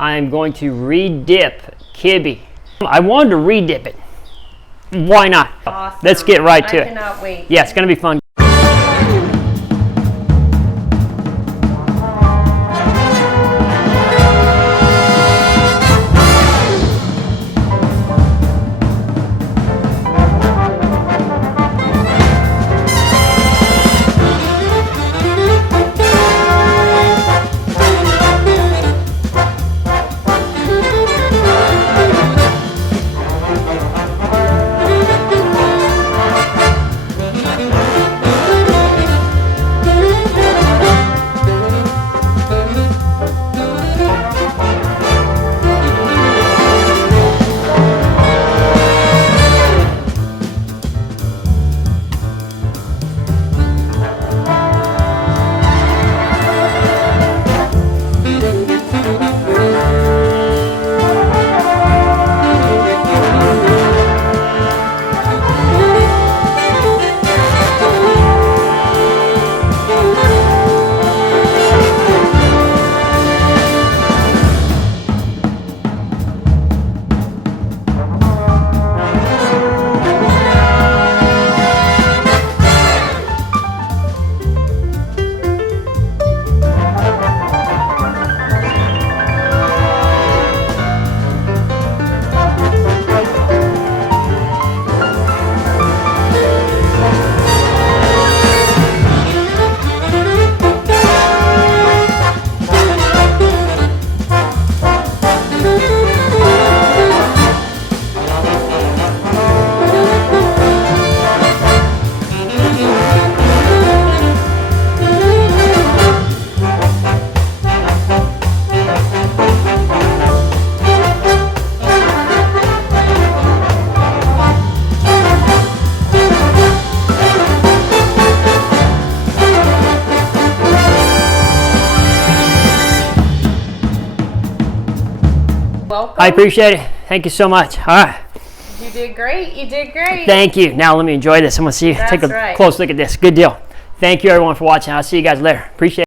I'm going to re-dip kibbe. I wanted to re-dip it. Why not? Awesome. Let's get right to it. I cannot wait. Yeah, it's going to be fun. Welcome. I appreciate it. Thank you so much. All right. You did great. You did great. Thank you. Now let me enjoy this. I'm going to see you. That's Take a right. close look at this. Good deal. Thank you everyone for watching. I'll see you guys later. Appreciate it.